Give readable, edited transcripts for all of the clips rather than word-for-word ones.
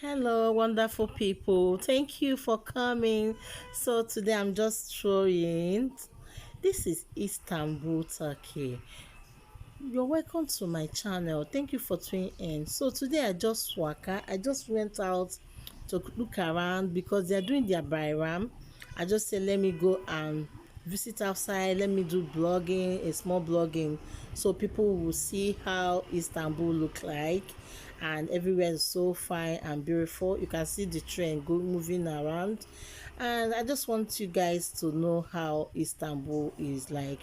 Hello, wonderful people. Thank you for coming. So today I'm just showing. This is Istanbul, Turkey. You're welcome to my channel. Thank you for tuning in. So today I just went out to look around because they're doing their Bairam. I just said let me go and visit outside. Let me do blogging, a small blogging, so people will see how Istanbul look like. And everywhere is so fine and beautiful. You can see the train moving around, and I just want you guys to know how Istanbul is like.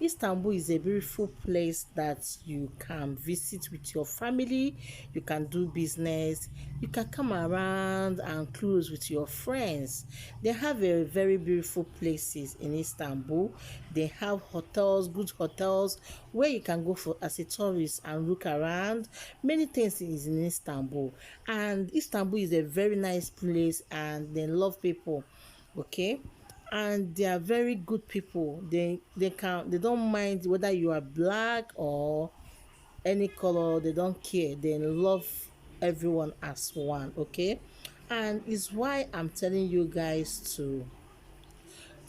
Istanbul is a beautiful place that you can visit with your family, you can do business, you can come around and cruise with your friends. They have a very beautiful places in Istanbul. They have hotels, good hotels where you can go for as a tourist and look around. Many things is in Istanbul, and Istanbul is a very nice place and they love people. Okay, and they are very good people. They don't mind whether you are black or any color. They don't care. They love everyone as one. Okay, and it's why I'm telling you guys to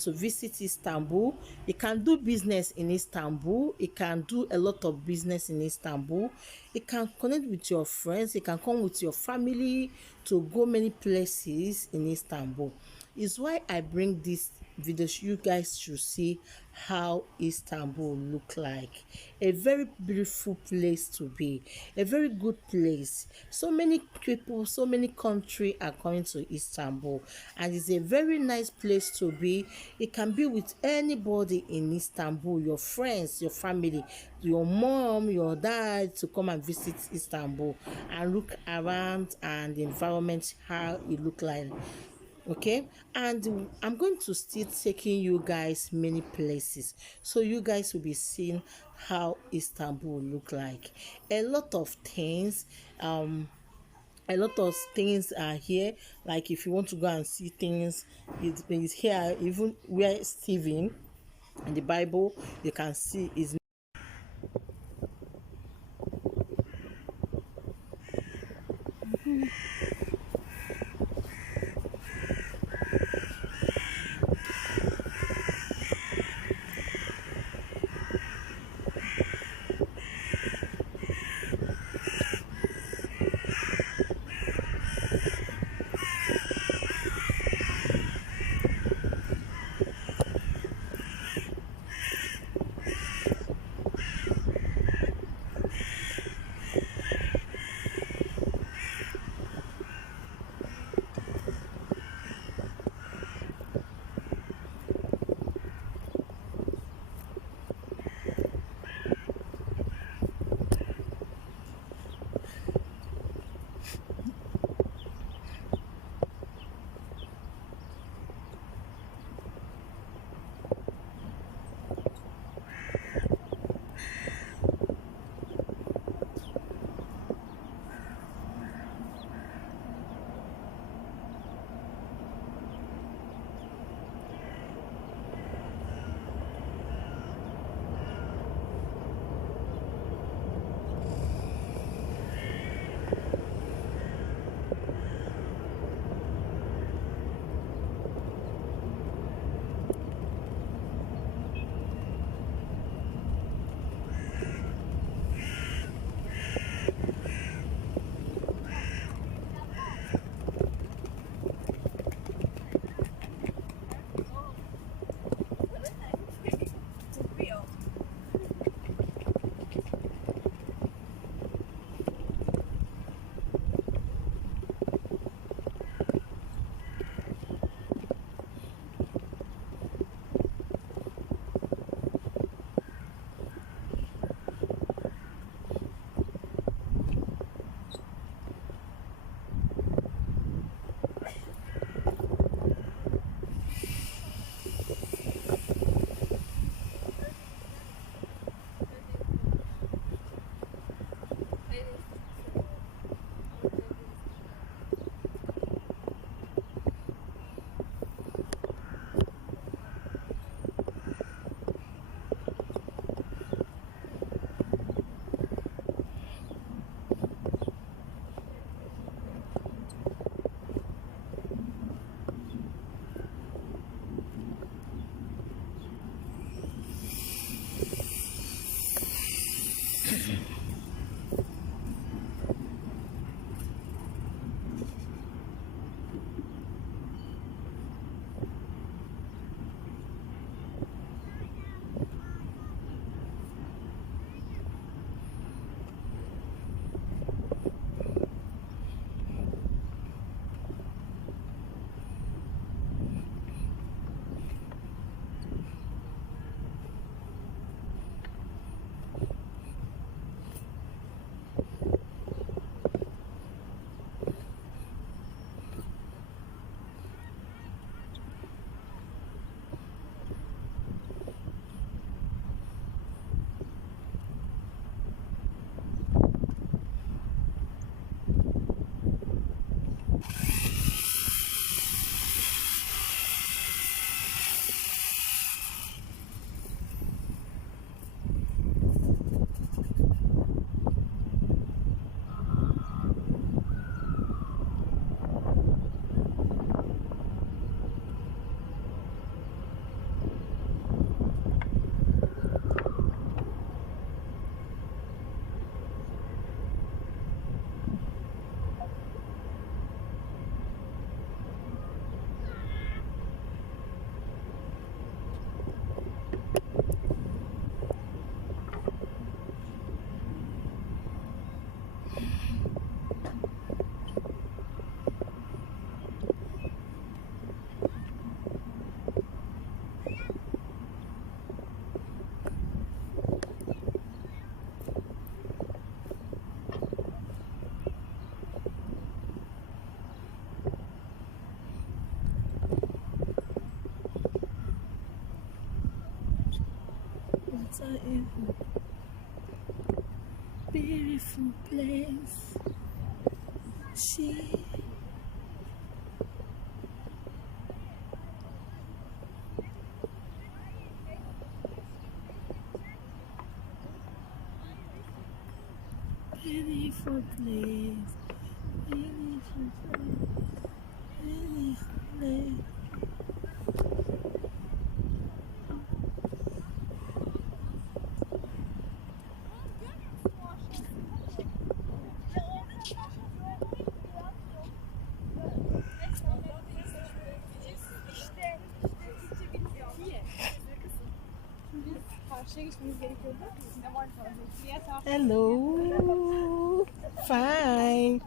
visit Istanbul. You can do business in Istanbul. You can do a lot of business in Istanbul. You can connect with your friends. You can come with your family to go many places in Istanbul. Is why I bring this video. You guys should see how Istanbul look like. A very beautiful place to be. A very good place. So many people, so many country are coming to Istanbul, and it's a very nice place to be. It can be with anybody in Istanbul, your friends, your family, your mom, your dad, to come and visit Istanbul and look around and the environment, how it look like. Okay, and I'm going to still taking you guys many places, so you guys will be seeing how Istanbul look like. A lot of things, a lot of things are here. Like if you want to go and see things, it's here. Even where Stephen in the Bible, you can see is. beautiful place. She beautiful place. Beautiful place. Beautiful place. Karşıya geçmemiz gerekiyordu. Ne var? Hello. Fine.